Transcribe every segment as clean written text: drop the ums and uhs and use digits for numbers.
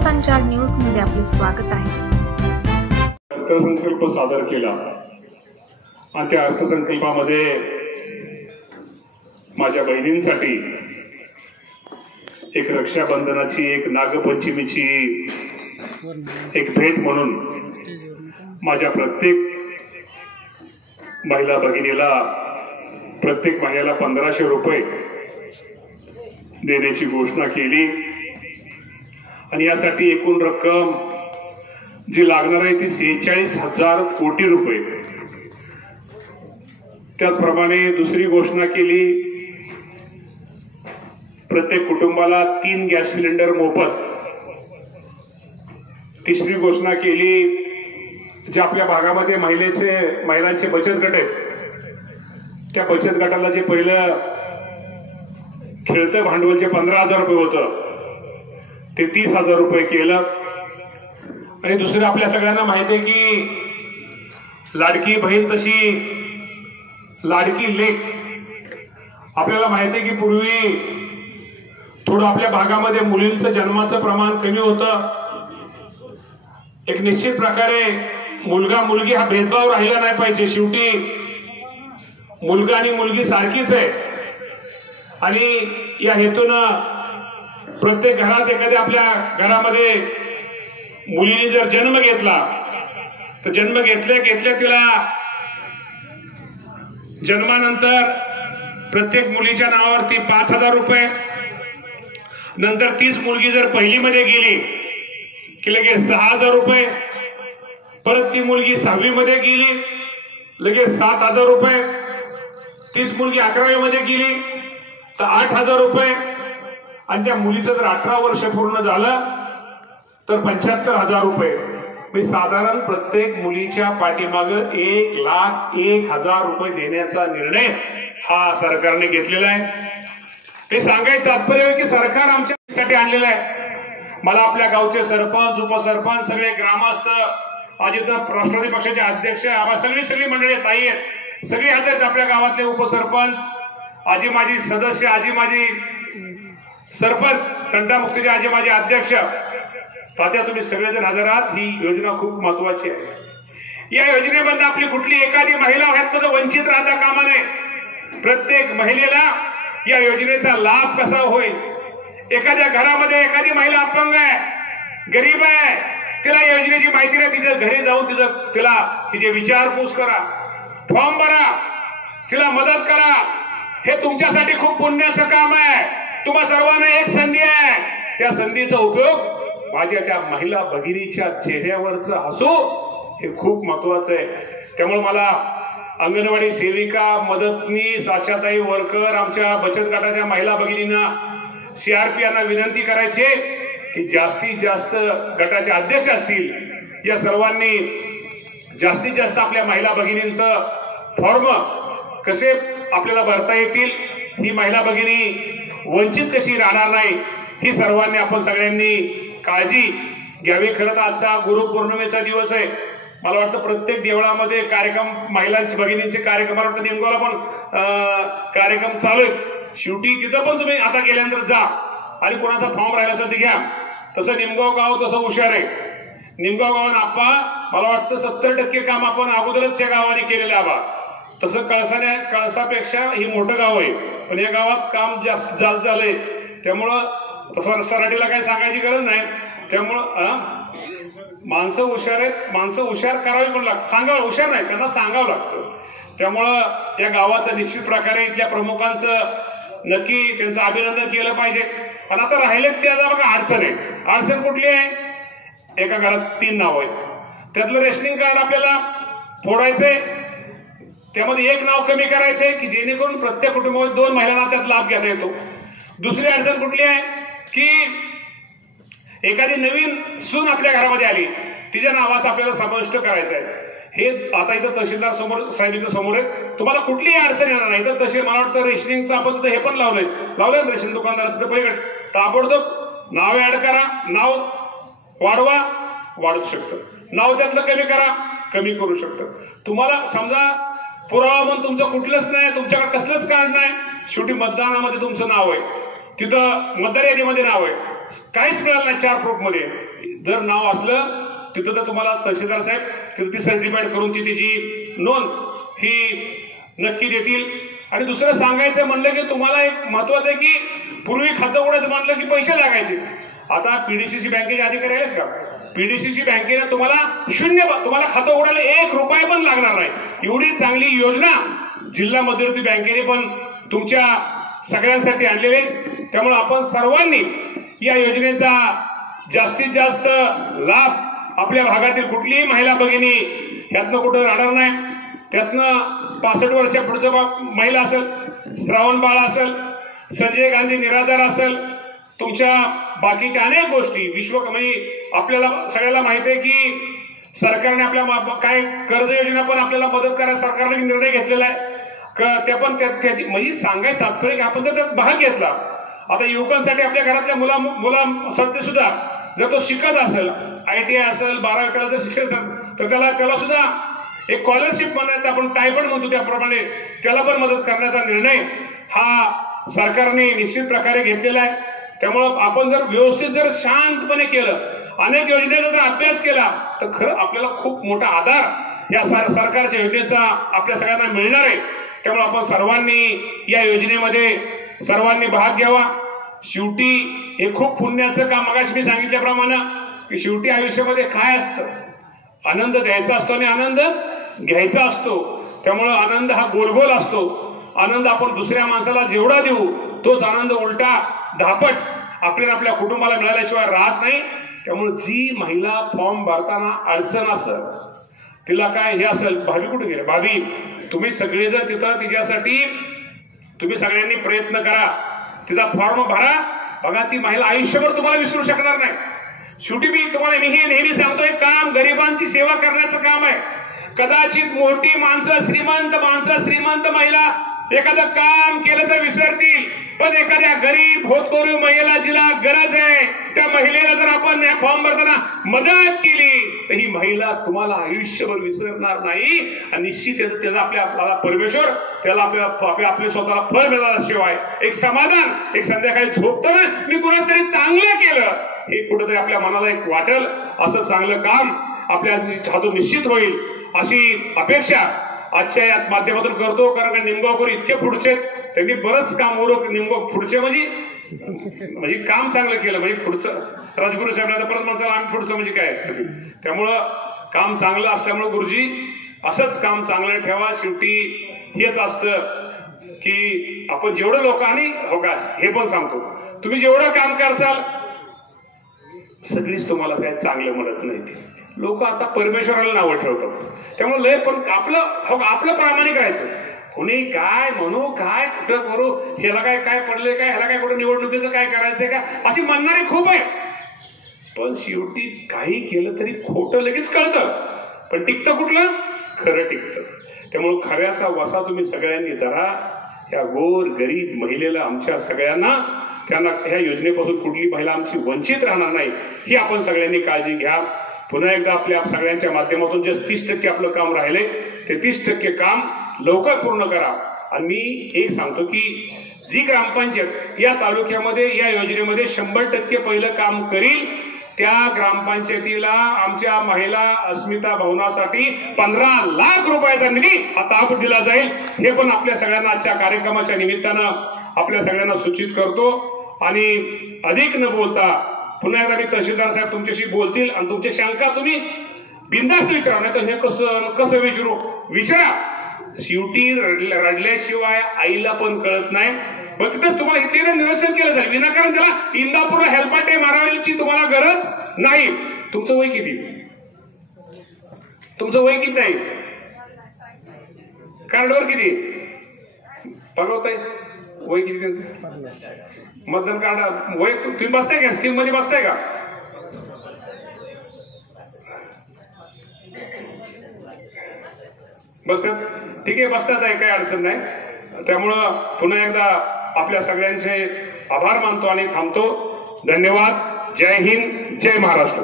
Navsanchar news मध्ये आपले स्वागत आहे। अर्थसंकल्प सादर केला आणि त्या अर्थसंकल्पामध्ये माझ्या बहिणींसाठी एक रक्षाबंधनाची, एक नागपंचमीची एक भेट म्हणून माझ्या प्रत्येक महिला भगिनीला प्रत्येक महिन्याला 1500 रुपये देण्याची घोषणा केली आणि यासाठी एकूण रक्कम जी लागणार आहे ती 46,000 कोटी रुपये। त्याचप्रमाणे दुसरी घोषणा केली, प्रत्येक कुटुंबाला 3 गॅस सिलेंडर मोफत। तिसरी घोषणा केली, जे आपल्या भागामध्ये महिलांचे बचत गट आहेत त्या बचत गटाला जे पहिलं खेळतं भांडवल जे 15,000 रुपये होतं ते 30,000 रुपये केलं। आणि दुसरं आपल्या सगळ्यांना माहिती आहे की लाडकी बहीण तशी लाडकी लेक। आपल्याला माहिती आहे की पूर्वी थोडं आपल्या भागामध्ये मुलींचं जन्माचं प्रमाण कमी होतं। एक निश्चित प्रकारे मुलगा मुलगी हा भेदभाव राहिला नाही पाहिजे। शेवटी मुलगा आणि मुलगी सारखीच आहे आणि या हेतूनं प्रत्येक घरात एखाद्या आपल्या घरामध्ये मुलीने जर जन्म घेतला तर जन्म घेतल्या तिला जन्मानंतर प्रत्येक मुलीच्या नावावरती 5,000 रुपये, नंतर तीच मुलगी जर पहिलीमध्ये गेली की लगेच 6,000 रुपये, परत ती मुलगी 6वी मध्ये गेली लगेच 7,000 रुपये, तीच मुलगी 11वी मध्ये गेली तर 8,000 रुपये, आणि त्या मुलीचं जर 18 वर्ष पूर्ण झालं तर 75,000 रुपये। मी साधारण प्रत्येक मुलीच्या पाठीमागे 1,01,000 रुपये देण्याचा निर्णय हा सरकारने घेतलेला आहे। हे सांगायचं तात्पर्य आहे की सरकार आमच्यासाठी आणलेलं आहे। मला आपल्या गावचे सरपंच, उपसरपंच, सगळे ग्रामस्थ, आज इथं राष्ट्रवादी पक्षाचे अध्यक्ष, सगळी मंडळी ताई आहेत, सगळे हजर आहेत। आपल्या गावातले उपसरपंच, आजी माझी सदस्य, आजी माझी सरपंच, तंटामुक्तीचे आजी माझे अध्यक्ष, तात्या तुम्ही सगळेजण हजर आहात। ही योजना खूप महत्वाची आहे। या योजनेमध्ये आपली कुठली एखादी महिला ह्यात वंचित राहता कामा नये। प्रत्येक महिलेला या योजनेचा लाभ कसा होईल। एखाद्या घरामध्ये एखादी महिला अपंग आहे, गरीब आहे, तिला योजनेची माहिती नाही, तिच्या घरी जाऊन तिला तिचे विचारपूस करा, फॉर्म भरा, तिला मदत करा। हे तुमच्यासाठी खूप पुण्याचं काम आहे। तुम्हा सर्वांना एक संधी आहे, त्या संधीचा उपयोग माझ्या त्या महिला भगिनीच्या चेहऱ्यावरचं हसू हे खूप महत्वाचं आहे। त्यामुळे मला अंगणवाडी सेविका, मदतनीस, आशाताई वर्कर, आमच्या बचत गटाच्या महिला भगिनींना, CRP यांना विनंती करायची की जास्तीत जास्त गटाचे अध्यक्ष असतील या सर्वांनी जास्तीत जास्त आपल्या महिला भगिनींचं फॉर्म कसे आपल्याला भरता येतील, ही महिला भगिनी वंचित कशी राहणार नाही, ही सर्वांनी आपण सगळ्यांनी काळजी घ्यावी। खरं तर आजचा गुरुपौर्णिमेचा दिवस आहे। मला वाटतं प्रत्येक देवळामध्ये कार्यक्रम, महिलांचे भगिनींचे कार्यक्रम, मला वाटतं निमगावला पण कार्यक्रम चालू आहेत। शेवटी तिथं पण तुम्ही आता गेल्यानंतर जा आणि कोणाचा फॉर्म राहिला असेल ते घ्या। तसं निमगाव गाव तसं हुशार आहे। निमगाव गावानं आप्पा मला वाटतं 70% काम आपण अगोदरच या गावाने केलेलं आहे। तसं कळसापेक्षा ही मोठं गाव आहे, पण या गावात काम जास्त झालंय। त्यामुळं तसं सराटीला काही सांगायची गरज नाही। त्यामुळं माणसं हुशार आहेत, माणसं हुशार करावी पण लागतं, सांगावं, हुशार नाही त्यांना सांगावं लागतं। त्यामुळं या गावाचं निश्चित प्रकारे इथल्या प्रमुखांचं नक्की त्यांचं अभिनंदन केलं पाहिजे। पण आता राहिलेत ते आता बघा अडचण आहे। अडचण कुठली आहे, एका घरात 3 नाव आहेत, त्यातलं रेशनिंग कार्ड आपल्याला फोडायचंय, त्यामध्ये एक नाव कमी करायचंय की जेणेकरून प्रत्येक कुटुंबामध्ये 2 महिलांना त्यात लाभ घेता येतो। दुसरी अडचण कुठली आहे की एखादी नवीन सून आपल्या घरामध्ये आली, तिच्या नावाचं आपल्याला समाविष्ट करायचं आहे। हे आता इथं तहसीलदार साहेब समोर आहे, तुम्हाला कुठलीही अडचण येणार नाही। तर तसे मला वाटतं रेशनिंगचं आपण हे पण लावलंय रेशन दुकानदाराचं पहिलं ताबडतोब नाव ऍड करा, नाव वाढू शकतं, नाव त्यातलं कमी करा, कमी करू शकतं। तुम्हाला समजा पुरावा म्हणून तुमचं कुठलंच नाही, तुमच्याकडे कसलंच कार्ड नाही, शेवटी मतदानामध्ये तुमचं नाव आहे, तिथं मतदार यादीमध्ये नाव आहे, काहीच मिळालं नाही 4 प्रूफ मध्ये. जर नाव असलं तिथं तर तुम्हाला तहसीलदार साहेब तिथं ती सर्टिफाईड करून तिची नोंद ही नक्की देतील. आणि दुसरं सांगायचं म्हणलं की तुम्हाला एक महत्वाचं आहे की पूर्वी खातं उघडायचं म्हणलं की पैसे लागायचे. आता पीडीसीसी बँकेचे अधिकारी आहेत का? पीडीसीसी बँकेने तुम्हाला खातं उघडायला 1 रुपया पण लागणार नाही. एवढी चांगली योजना जिल्हा मध्यवर्ती बँकेने पण तुमच्या सगळ्यांसाठी आणलेली आहे. त्यामुळे आपण सर्वांनी या योजनेचा जास्तीत जास्त लाभ आपल्या भागातील कुठलीही महिला भगिनी यातनं कुठं राहणार नाही. त्यातनं 65 वर्षा पुढचं महिला असेल, श्रावण बाळ असेल, संजय गांधी निराधार असेल, तुमच्या बाकीच्या अनेक गोष्टी म्हणजे आपल्याला सगळ्याला माहिती आहे की सरकारने आपल्या काय कर्ज योजना पण आपल्याला मदत करायला सरकारने निर्णय घेतलेला आहे. त्या पण म्हणजे सांगायचं तात्पर्य की आपण जर त्यात भाग घेतला. आता युवकांसाठी आपल्या घरातल्या मुलांसाठी सुद्धा जर तो शिकत असेल, ITI असेल, 12वी जर शिक्षण असेल तर त्याला सुद्धा एक स्कॉलरशिप म्हणण्यात आपण टायफंड म्हणतो त्याप्रमाणे त्याला पण मदत करण्याचा निर्णय हा सरकारने निश्चित प्रकारे घेतलेला आहे. त्यामुळं आपण जर व्यवस्थित जर शांतपणे केलं, अनेक योजनेचा जर अभ्यास केला तर खरं आपल्याला खूप मोठा आधार या सरकारच्या योजनेचा आपल्या सगळ्यांना मिळणार आहे. त्यामुळे आपण सर्वांनी या योजनेमध्ये सर्वांनी भाग घ्यावा. शेवटी हे खूप पुण्याचं काम मगाशी मी सांगितल्याप्रमाणे की शेवटी आयुष्यामध्ये काय असतं, आनंद द्यायचा असतो आणि आनंद घ्यायचा असतो. त्यामुळं आनंद हा गोल असतो. आनंद आपण दुसऱ्या माणसाला जेवढा देऊ तोच आनंद उलटा 10 पट आपल्या कुटुंबाला मिळाल्याशिवाय राहत नाही. त्यामुळे जी महिला फॉर्म भरताना अडचण असेल, तिला काय हे असेल, भाभी कुठे गेले, भाभी तुम्ही सगळेजण तिथं तिच्यासाठी तुम्ही सगळ्यांनी प्रयत्न करा, तिचा फॉर्म भरा. बघा ती महिला आयुष्यभर तुम्हाला विसरू शकणार नाही. शेवटी मी तुम्हाला हे नेहमी सांगतोय, काम गरिबांची सेवा करण्याचं काम आहे. कदाचित मोठी माणसं श्रीमंत महिला एखादं काम केलं तर विसरतील, पण एखाद्या गरीब होतकरू महिला जिला गरज आहे त्या महिलेला जर आपण या फॉर्म भरताना मदत केली तर ही महिला तुम्हाला आयुष्यभर विसरणार नाही. आणि निश्चित त्याचा आपल्या परमेश्वर त्याला आपल्या स्वतःला फळ मिळाल्याशिवाय एक समाधान, एक संध्याकाळी झोपताना मी कुणाच तरी चांगलं केलं हे कुठेतरी आपल्या मनाला एक वाटेल. असं चांगलं काम आपल्या हातून निश्चित होईल अशी अपेक्षा आजच्या या माध्यमातून करतो. कारण निमगावकर इतके पुढचे, त्यांनी बरंच काम निमगाव पुढचे म्हणजे काम चांगलं केलं. म्हणजे पुढचं राजगुरू साहेब परत म्हणतात आम्ही पुढचं म्हणजे काय. त्यामुळं काम चांगलं असल्यामुळं गुरुजी असंच काम चांगलं ठेवा. शेवटी हेच असतं की आपण जेवढं लोकांनी हो का हे पण सांगतो, तुम्ही जेवढं काम करचाल सगळीच तुम्हाला काय चांगलं म्हणत नाही. लोक आता परमेश्वराला नावं ठेवतात. त्यामुळे लय पण आपलं प्रामाणिक राहायचं. कोणी काय म्हणू, काय कुठं करू, ह्याला काय पडले काय, ह्याला काय कुठं निवडणुकीचं काय करायचंय का अशी म्हणणारे खूप आहे. पण शेवटी काही केलं तरी खोटं लगेच कळतं, पण टिकतं कुठलं, खरं टिकतं. त्यामुळे खऱ्याचा वसा तुम्ही सगळ्यांनी धरा. या गोर गरीब महिलेला आमच्या सगळ्यांना त्यांना ह्या योजनेपासून कुठली महिला आमची वंचित राहणार नाही ही आपण सगळ्यांनी काळजी घ्या. पुन्हा एकदा आपल्या सगळ्यांच्या माध्यमातून जे 30% आपलं काम राहिले ते 30% काम लवकर पूर्ण करा. आणि मी एक सांगतो की जी ग्रामपंचायत या तालुक्यामध्ये या योजनेमध्ये 100% पहिलं काम करील त्या ग्रामपंचायतीला आमच्या महिला अस्मिता भवनासाठी 15 लाख रुपयाचा निधी आता दिला जाईल. हे पण आपल्या सगळ्यांना आजच्या कार्यक्रमाच्या निमित्तानं आपल्या सगळ्यांना सूचित करतो. आणि अधिक न बोलता पुन्हा एकदा मी तहसीलदार साहेब तुमच्याशी बोलतील आणि तुमच्या शंका तुम्ही बिनधास्त विचारा. नाही तर हे कसं विचारा. शेवटी रडल्याशिवाय आईला पण कळत नाही. पण तिथेच तुम्हाला इथे निरसन केलं जाईल. विनाकारण त्याला इंदापूरला हेलपाटे मारायची तुम्हाला गरज नाही. तुमचं वय किती आहे, कार्डवर किती बघवताय, वय किती त्यांचं, मतदान कार्ड वय तुम्ही बसताय का, स्कीम मध्ये बसताय का? बसतात, ठीक आहे, बसतात आहे, काही अडचण नाही. त्यामुळं पुन्हा एकदा आपल्या सगळ्यांचे आभार मानतो आणि थांबतो. धन्यवाद. जय हिंद, जय महाराष्ट्र.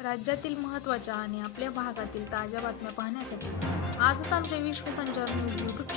राज्यातील महत्त्वाच्या आणि आपल्या भागातील ताज्या बातम्या पाहण्यासाठी आजच आमच्या विश्वसंचार न्यूज YouTube